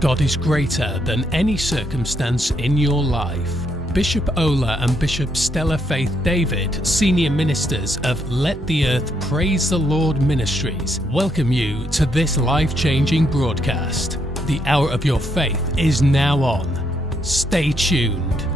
God is greater than any circumstance in your life. Bishop Ola and Bishop Stella Faith David, senior ministers of Let the Earth Praise the Lord Ministries, welcome you to this life-changing broadcast. The hour of your faith is now on. Stay tuned.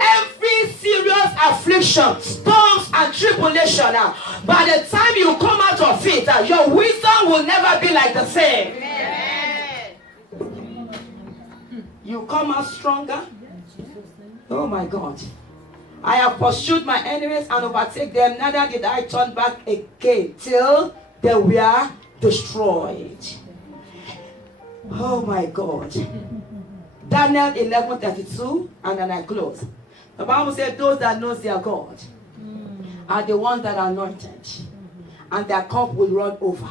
Every serious affliction, storms and tribulation, by the time you come out of it, your wisdom will never be like the same. Amen. You come out stronger. Oh my God. I have pursued my enemies and overtake them, neither did I turn back again till they were destroyed. Oh my God. Daniel 11:32, and then I close. The Bible said those that knows their God are the ones that are anointed, and their cup will run over.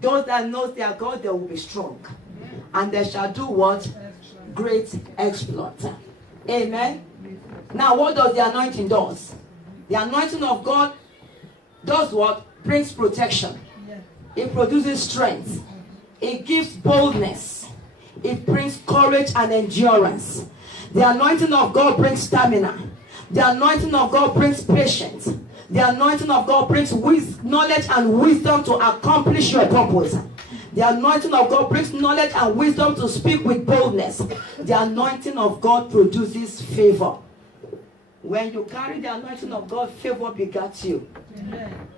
Those that knows their God, they will be strong, and they shall do what? Great exploit. Amen. Now what does the anointing do? The anointing of God does what? Brings protection. It produces strength. It gives boldness. It brings courage and endurance. The anointing of God brings stamina. The anointing of God brings patience. The anointing of God brings knowledge and wisdom to accomplish your purpose. The anointing of God brings knowledge and wisdom to speak with boldness. The anointing of God produces favor. When you carry the anointing of God, favor begat you. Amen.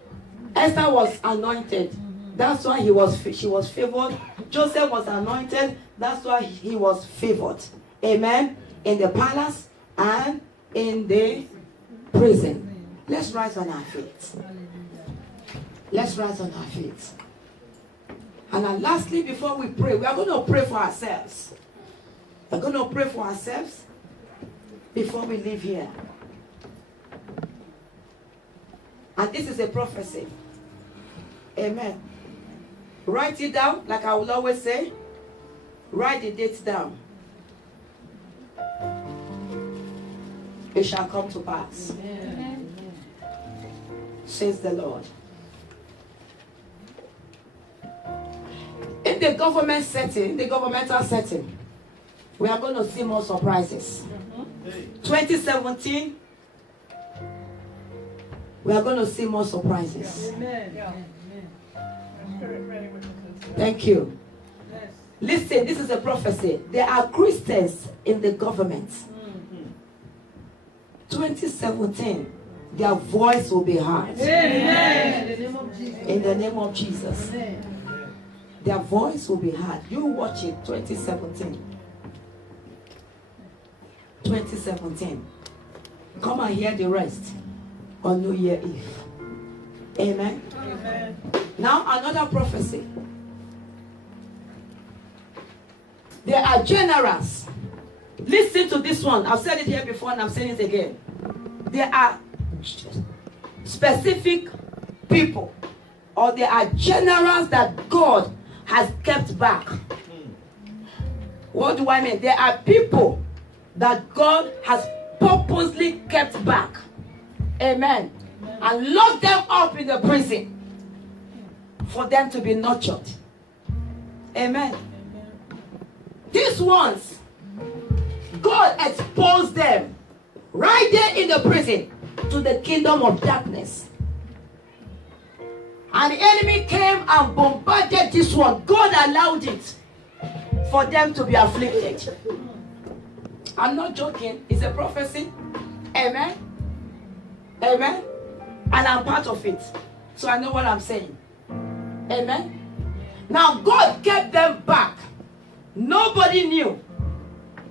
Esther was anointed. That's why she was favored. Joseph was anointed. That's why he was favored. Amen. In the palace and in the prison. Let's rise on our feet. Let's rise on our feet. And then lastly, before we pray, we are going to pray for ourselves. We're going to pray for ourselves before we leave here. And this is a prophecy. Amen. Write it down, like I will always say. Write the dates down. It shall come to pass. Amen. Says the Lord. In the government setting, the governmental setting, we are going to see more surprises. 2017, we are going to see more surprises. Amen. Thank you. Listen, this is a prophecy. There are Christians in the government. 2017, their voice will be heard. Amen. In the name of Jesus. Amen. Their voice will be heard. You watch it, 2017. 2017. Come and hear the rest on New Year Eve. Amen. Amen. Now another prophecy. There are generals. Listen to this one. I've said it here before and I'm saying it again. There are specific people, or there are generals that God has kept back. What do I mean? There are people that God has purposely kept back. Amen. And locked them up in the prison for them to be nurtured. Amen. These ones, God exposed them right there in the prison to the kingdom of darkness. And the enemy came and bombarded this one. God allowed it for them to be afflicted. I'm not joking. It's a prophecy. Amen. Amen. And I'm part of it. So I know what I'm saying. Amen. Now God kept them back. Nobody knew.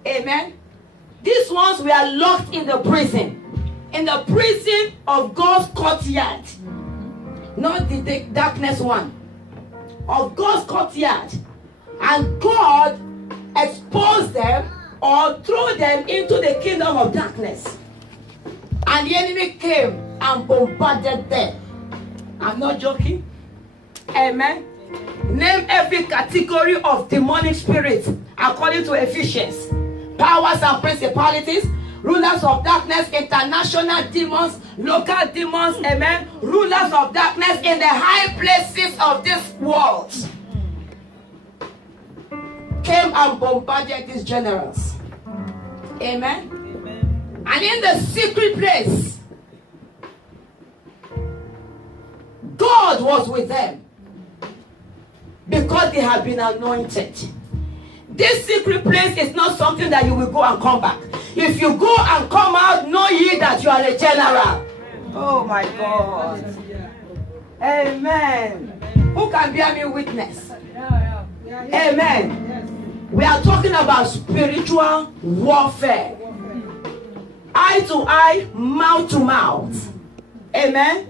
Amen. These ones were locked in the prison. In the prison of God's courtyard. Not the darkness one. Of God's courtyard. And God exposed them or threw them into the kingdom of darkness. And the enemy came and bombarded them. I'm not joking. Amen. Name every category of demonic spirits according to Ephesians. Powers and principalities, rulers of darkness, international demons, local demons, amen. Rulers of darkness in the high places of this world came and bombarded these generals. Amen. Amen. And in the secret place, God was with them because they had been anointed. This secret place is not something that you will go and come back. If you go and come out, know ye that you are a general. Oh my God. Amen. Who can bear me witness? Amen. We are talking about spiritual warfare. Eye to eye, mouth to mouth. Amen.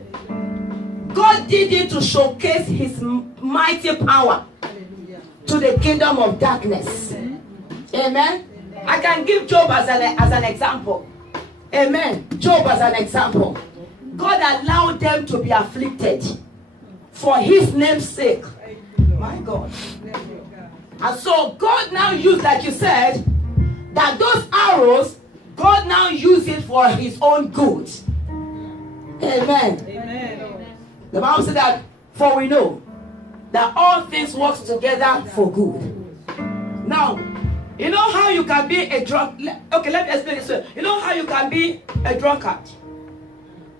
God did it to showcase his mighty power to the kingdom of darkness. Amen. I can give Job as an example. Amen. Job as an example. God allowed them to be afflicted for his name's sake. My God. And so God now used, like you said, that those arrows, God now used it for his own good. Amen. Amen. The Bible said that, for we know that all things work together for good. Now, you know how you can be a drunk. Okay, let me explain this way. You know how you can be a drunkard?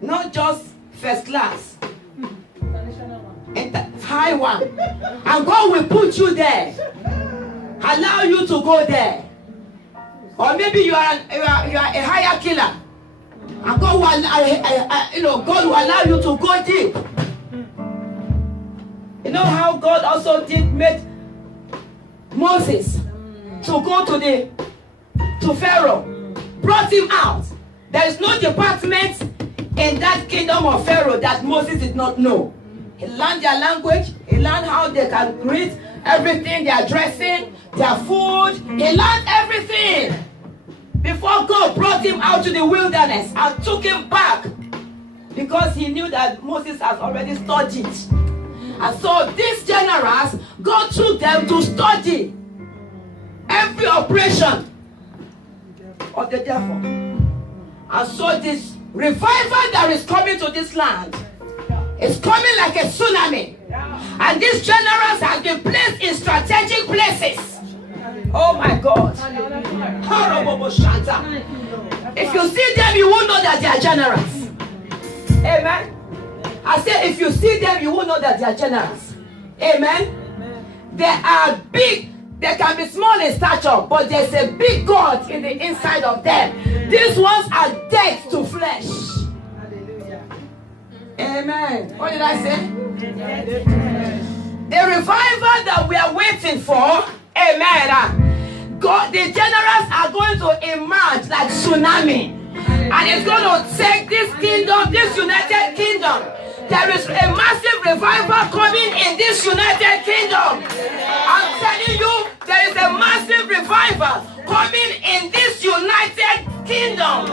Not just first class, high one. And God will put you there, allow you to go there. Or maybe you are a higher killer, and God will, God will allow you to go deep. You know how God also made Moses to go to Pharaoh, brought him out. There is no department in that kingdom of Pharaoh that Moses did not know. He learned their language, he learned how they can greet, everything, their dressing, their food. He learned everything before God brought him out to the wilderness and took him back, because he knew that Moses has already studied. And so these generals, God took them to study every operation of the devil. And so this revival that is coming to this land is coming like a tsunami. And these generals have been placed in strategic places. Oh my God. If you see them, you won't know that they are generals. Amen. I said, if you see them, you will know that they are generals. Amen. They are big. They can be small in stature, but there's a big God in the inside of them. These ones are dead to flesh. Amen. What did I say? The revival that we are waiting for. Amen. God, the generals are going to emerge like tsunami. And it's going to take this kingdom, this United Kingdom. There is a massive revival coming in this United Kingdom. I'm telling you, there is a massive revival coming in this United Kingdom.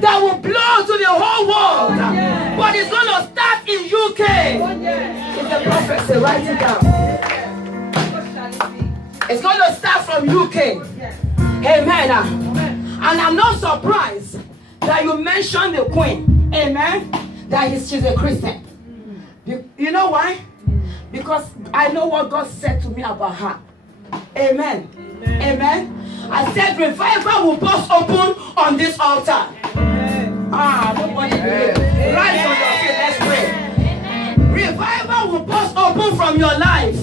The that will blow to the whole world. But it's going to start in UK. It's a prophecy. Write it down. It's going to start from UK. Amen. And I'm not surprised that you mentioned the Queen. Amen. That she's a Christian. You know why? Because I know what God said to me about her. Amen. Amen. I said revival will burst open on this altar. Nobody believes. Rise on your feet. Let's pray. Revival will burst open from your life.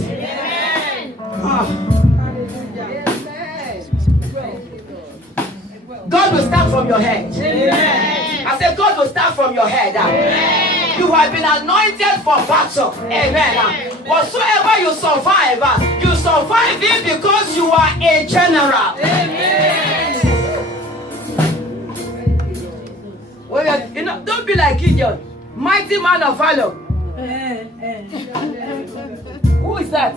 God will start from your head. I said God will start from your head. You have been anointed for battle. Amen. Whatsoever you survive it because you are a general. Well, don't be like Gideon, mighty man of valor. Who is that?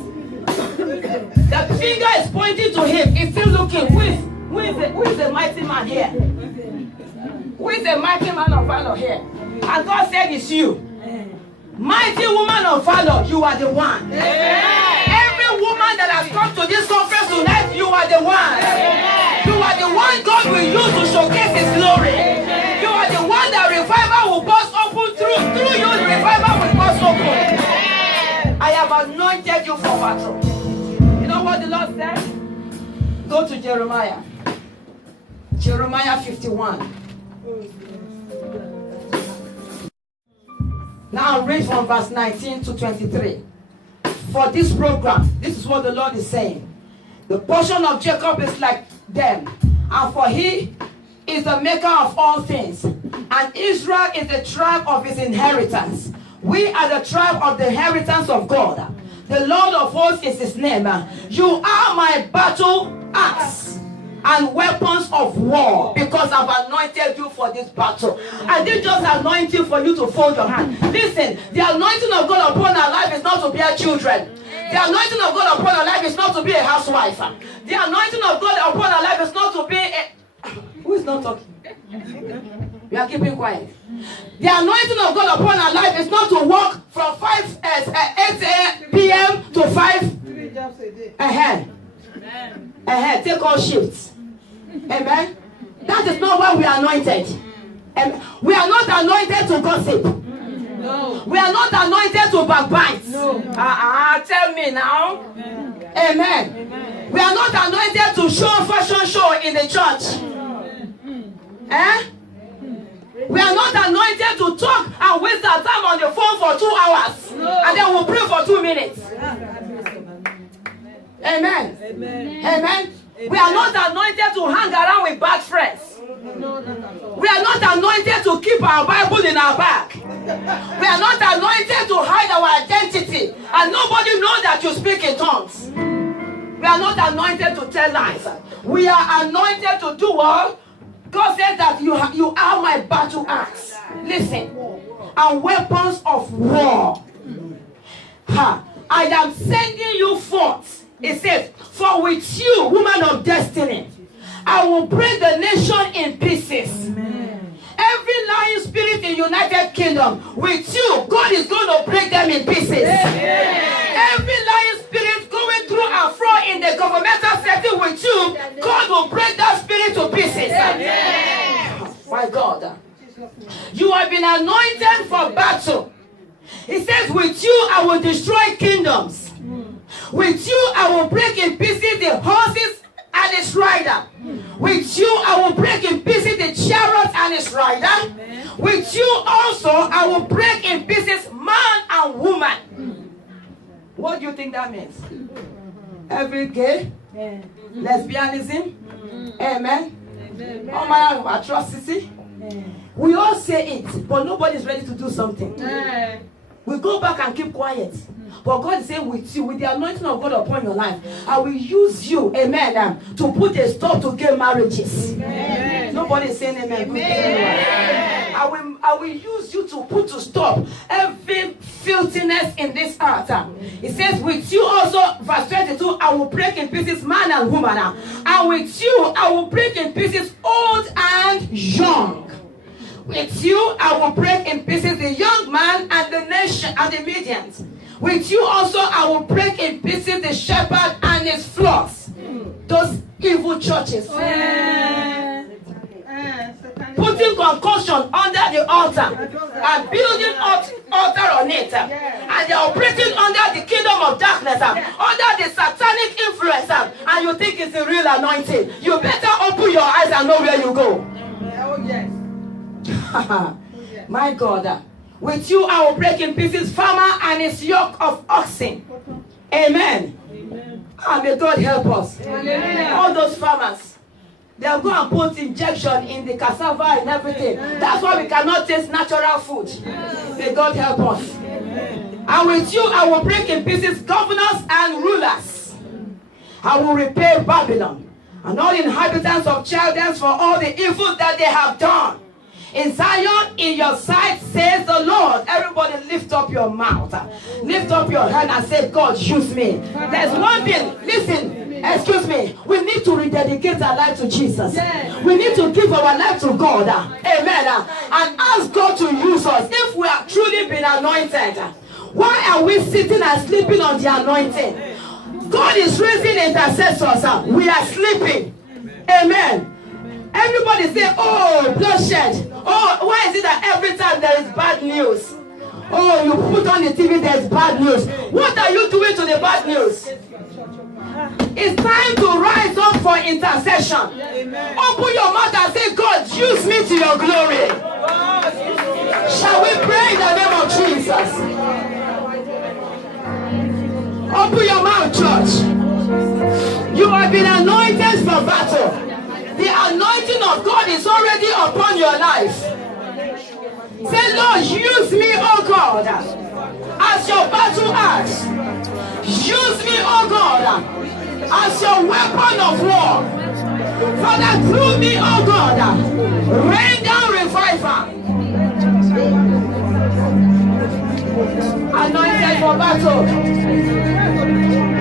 The finger is pointing to him. He's still looking. Who is the mighty man here? Who is the mighty man of valor here? And God said it's you. Mighty woman of valor, you are the one. Every woman that has come to this conference tonight, you are the one. You are the one God will use to showcase His glory. You are the one that revival will burst open through you. The revival will burst open. I have anointed you for battle. You know what the Lord said? Go to Jeremiah. Jeremiah 51. Now read from verse 19 to 23. For this program, this is what the Lord is saying. The portion of Jacob is like them, and for he is the maker of all things. And Israel is the tribe of his inheritance. We are the tribe of the inheritance of God. The Lord of hosts is his name. You are my battle axe and weapons of war, because I've anointed you for this battle. I didn't just anoint you for you to fold your hand. Listen, the anointing of God upon our life is not to bear children. The anointing of God upon our life is not to be a housewife. The anointing of God upon our life is not to be a... Who is not talking? We are keeping quiet. The anointing of God upon our life is not to walk from 8 p.m. to 5 ahead. Take all shifts. Amen. That is not why we are anointed. We are not anointed to gossip. No. We are not anointed to backbite. No. Tell me now. Amen. We are not anointed to show fashion show in the church. We are not anointed to talk and waste our time on the phone for 2 hours. No. And then we'll pray for 2 minutes. Amen. Amen. We are not anointed to hang around with bad friends. We are not anointed to keep our Bible in our bag. We are not anointed to hide our identity and nobody knows that you speak in tongues. We are not anointed to tell lies. We are anointed to do what? God said that you are my battle axe. Listen. And weapons of war. I am sending you forth. It says, for with you, woman of destiny, I will break the nation in pieces. Amen. Every lying spirit in United Kingdom, with you, God is going to break them in pieces. Amen. Every lying spirit going through and fro in the governmental setting with you, God will break that spirit to pieces. Amen. My God. You have been anointed for battle. It says, with you, I will destroy kingdoms. With you, I will break in pieces the horses and its rider. With you, I will break in pieces the chariot and its rider. Amen. With you also, I will break in pieces man and woman. What do you think that means? Every gay, lesbianism, amen, all manner of atrocity. We all say it, but nobody is ready to do something. We go back and keep quiet. But God is saying with you, with the anointing of God upon your life, I will use you, amen, to put a stop to gay marriages. Amen. Nobody is saying amen. Amen. I will use you to put to stop every filthiness in this earth. It says with you also, verse 22, I will break in pieces man and woman. And with you, I will break in pieces old and young. With you I will break in pieces the young man and the nation and the Midians. With you also I will break in pieces the shepherd and his flocks. Those evil churches. Putting concussion under the altar and building altar on it. And they are operating under the kingdom of darkness, under the satanic influence, and you think it's a real anointing. You better open your eyes and know where you go. My God. With you I will break in pieces farmer and his yoke of oxen. Amen. And may God help us. All those farmers, they'll go and put injection in the cassava and everything. That's why we cannot taste natural food. May God help us. And with you I will break in pieces governors and rulers. I will repay Babylon and all inhabitants of Chaldeans for all the evil that they have done. In Zion, in your sight, says the Lord. Everybody lift up your mouth. Lift up your hand and say, God, use me. There's one thing. Listen. Excuse me. We need to rededicate our life to Jesus. We need to give our life to God. Amen. And ask God to use us. If we have truly been anointed, why are we sitting and sleeping on the anointing? God is raising intercessors. We are sleeping. Amen. Everybody say, oh, bloodshed. Oh, why is it that every time there is bad news? Oh, you put on the TV, there's bad news. What are you doing to the bad news? It's time to rise up for intercession. Open your mouth and say, God, use me to your glory. Shall we pray in the name of Jesus? Open your mouth, church. You have been anointed for battle. The anointing of God is already upon your life. Say, Lord, use me, oh God, as your battle axe. Use me, oh God, as your weapon of war. Father, through me, oh God, rain down revival. Anointed for battle.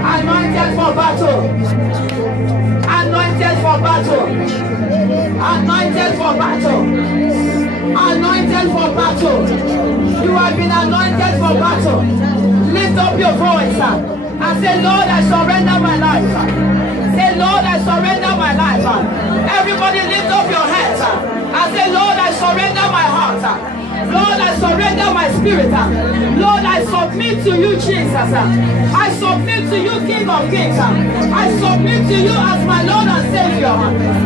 Anointed for battle. Anointed for battle. Anointed for battle. Anointed for battle. You have been anointed for battle. Lift up your voice and say, Lord, I surrender my life. Say, Lord, I surrender my life. Everybody lift up your hands and say, Lord, I surrender my heart. Lord, I surrender my spirit. Lord, I submit to you, Jesus. I submit to you, King of Kings. I submit to you as my Lord and Savior.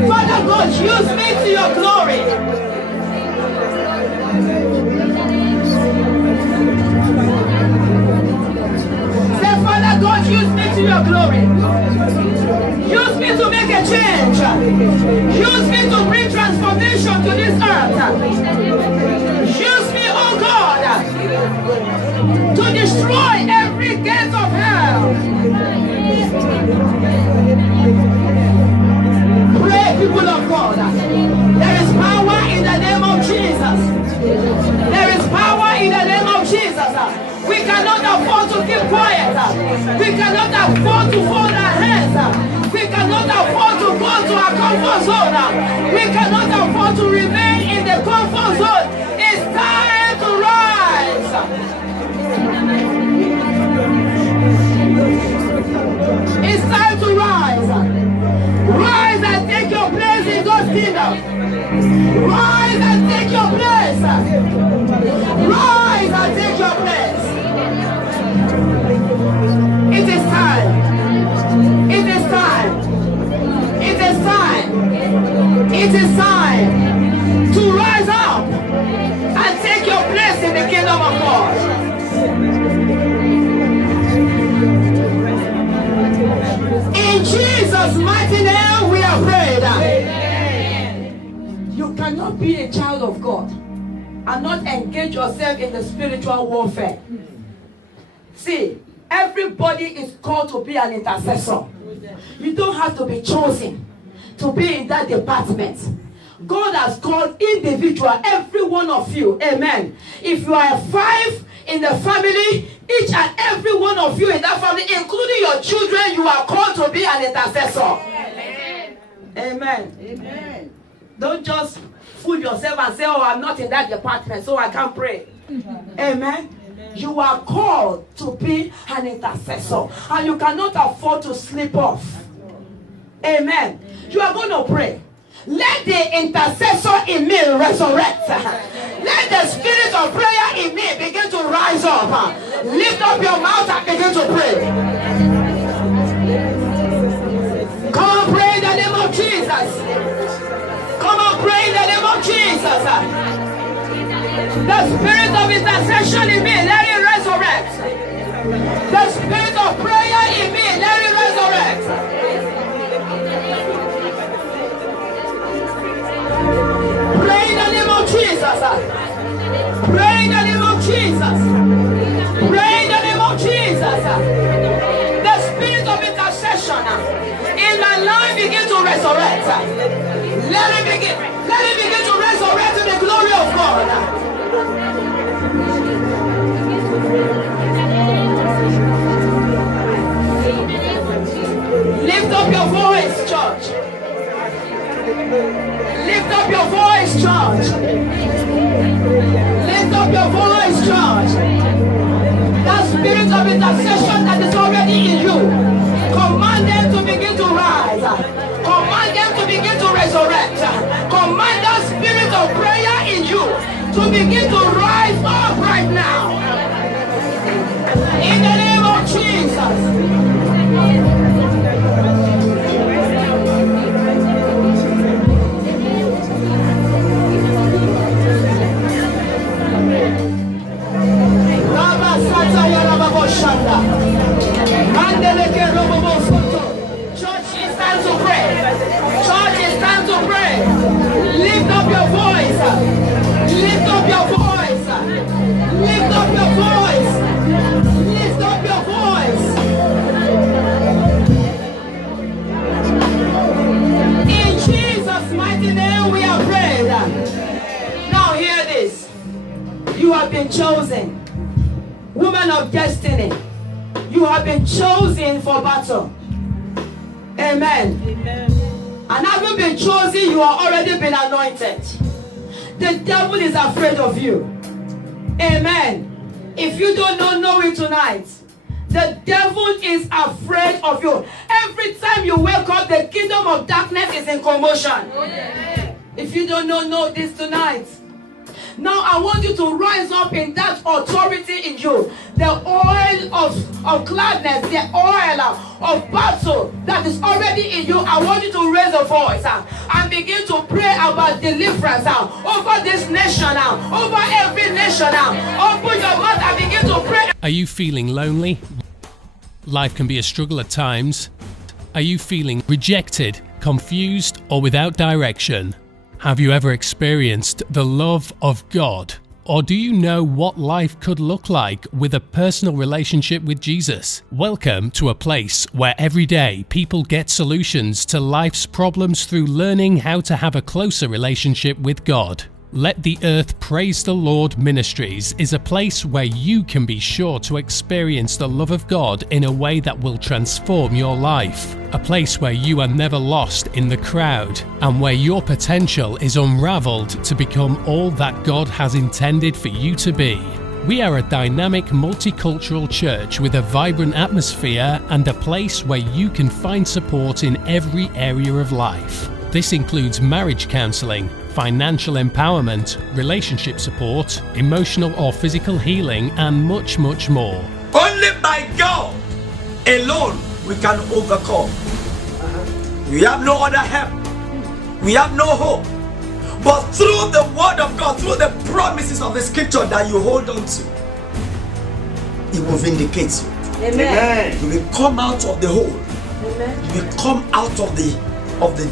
Father God, use me to your glory. Say, Father God, use me to your glory. Use me to make a change. Use me to bring transformation to this earth. Use me, oh God, to destroy every gate of hell. Pray, people of God. There is power in the name of Jesus. There is power in the name of Jesus. We cannot afford to keep quiet. We cannot afford to fold our hands. We cannot afford to go to our comfort zone. We cannot afford to remain in the comfort zone. It's time to rise. It's time to rise. Rise and take your place in God's kingdom. Rise and take your place. Rise and take your place. It is time. It is time. It is time. It is time to rise up and take your place in the kingdom of God. In Jesus' mighty name we are prayed. You cannot be a child of God and not engage yourself in the spiritual warfare. See, everybody is called to be an intercessor. You don't have to be chosen to be in that department. God has called individual, every one of you. Amen. If you are 5 in the family, each and every one of you in that family, including your children, you are called to be an intercessor. Amen. Amen. Amen. Don't just fool yourself and say, oh, I'm not in that department, so I can't pray. Amen. You are called to be an intercessor, and you cannot afford to slip off. Amen. You are going to pray. Let the intercessor in me resurrect. Let the spirit of prayer in me begin to rise up. Lift up your mouth and begin to pray. Come on, pray in the name of Jesus. Come on, pray in the name of Jesus. The spirit of intercession in me, let it resurrect. The spirit of prayer in me, let it resurrect. Pray in the name of Jesus. Pray in the name of Jesus. Pray in the name of Jesus. The spirit of intercession in my life begin to resurrect. Let it begin to resurrect to the glory of God. Lift up your voice, church. Lift up your voice, church. Lift up your voice, church. That spirit of intercession that is already in you, command them to begin to rise. Command them to begin to resurrect. Command that spirit of prayer in you to begin to rise up right now. In the name of Jesus. Church, it's time to pray. Church, it's time to pray. Lift up your voice. Lift up your voice. Lift up your voice. Lift up your voice. In Jesus' mighty name we are prayed. Now hear this. You have been chosen. Woman of destiny. You have been chosen for battle. Amen. Amen. And having been chosen, you are already been anointed. The devil is afraid of you. Amen. If you don't know it tonight, the devil is afraid of you. Every time you wake up, the kingdom of darkness is in commotion. If you don't know this tonight, now I want you to rise up in that authority in you. The oil of gladness, the oil of battle that is already in you. I want you to raise a voice and begin to pray about deliverance over this nation, over every nation. Open your mouth and begin to pray. Are you feeling lonely? Life can be a struggle at times. Are you feeling rejected, confused, or without direction? Have you ever experienced the love of God? Or do you know what life could look like with a personal relationship with Jesus? Welcome to a place where every day people get solutions to life's problems through learning how to have a closer relationship with God. Let the Earth Praise the Lord Ministries is a place where you can be sure to experience the love of God in a way that will transform your life. A place where you are never lost in the crowd and where your potential is unraveled to become all that God has intended for you to be. We are a dynamic multicultural church with a vibrant atmosphere and a place where you can find support in every area of life. This includes marriage counseling, financial empowerment, relationship support, emotional or physical healing, and much, much more. Only by God alone we can overcome. We have no other help. We have no hope. But through the word of God, through the promises of the scripture that you hold on to, it will vindicate you. Amen. You will come out of the hole. Amen. You will come out of the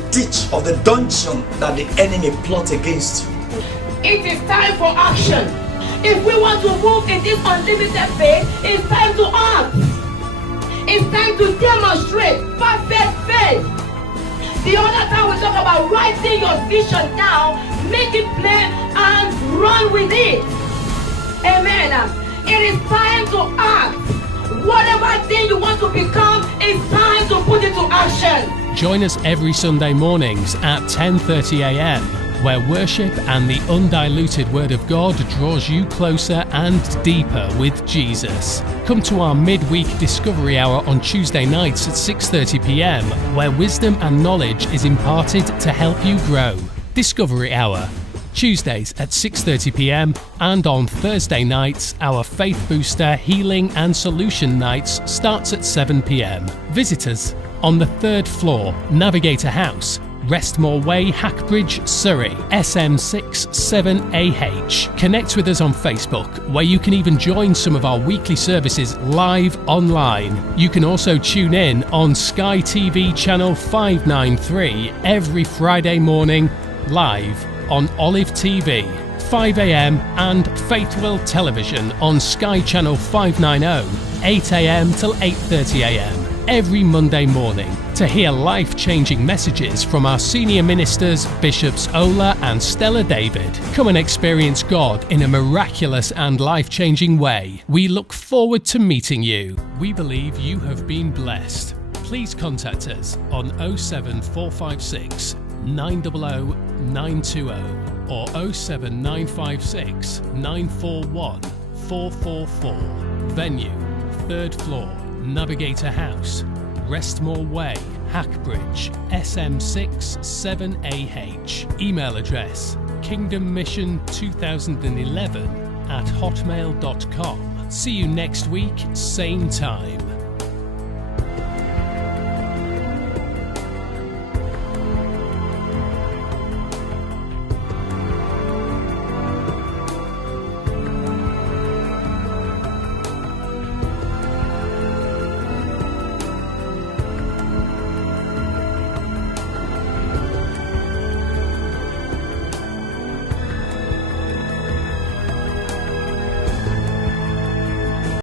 ditch, of the dungeon that the enemy plot against you. It is time for action. If we want to move in this unlimited faith, it's time to act. It's time to demonstrate perfect faith. The other time we talk about writing your vision down, make it plain, and run with it. Amen. It is time to act. Whatever thing you want to become, it's time to put it to action. Join us every Sunday mornings at 10:30 a.m. where worship and the undiluted Word of God draws you closer and deeper with Jesus. Come to our midweek Discovery Hour on Tuesday nights at 6:30 p.m, where wisdom and knowledge is imparted to help you grow. Discovery Hour, Tuesdays at 6:30 p.m, and on Thursday nights, our Faith Booster Healing and Solution Nights starts at 7 p.m. Visit us on the 3rd floor, Navigator House, Restmore Way, Hackbridge, Surrey, SM6 7AH. Connect with us on Facebook, where you can even join some of our weekly services live online. You can also tune in on Sky TV channel 593 every Friday morning, live on Olive TV, 5 a.m, and Faithwell Television on Sky Channel 590, 8 a.m. till 8:30 a.m. every Monday morning to hear life-changing messages from our senior ministers, Bishops Ola and Stella David. Come and experience God in a miraculous and life-changing way. We look forward to meeting you. We believe you have been blessed. Please contact us on 07456 900 920 or 07956 941 444. Venue, 3rd floor, Navigator House, Restmore Way, Hackbridge, SM6 7AH. Email address kingdommission2011@hotmail.com. See you next week, same time.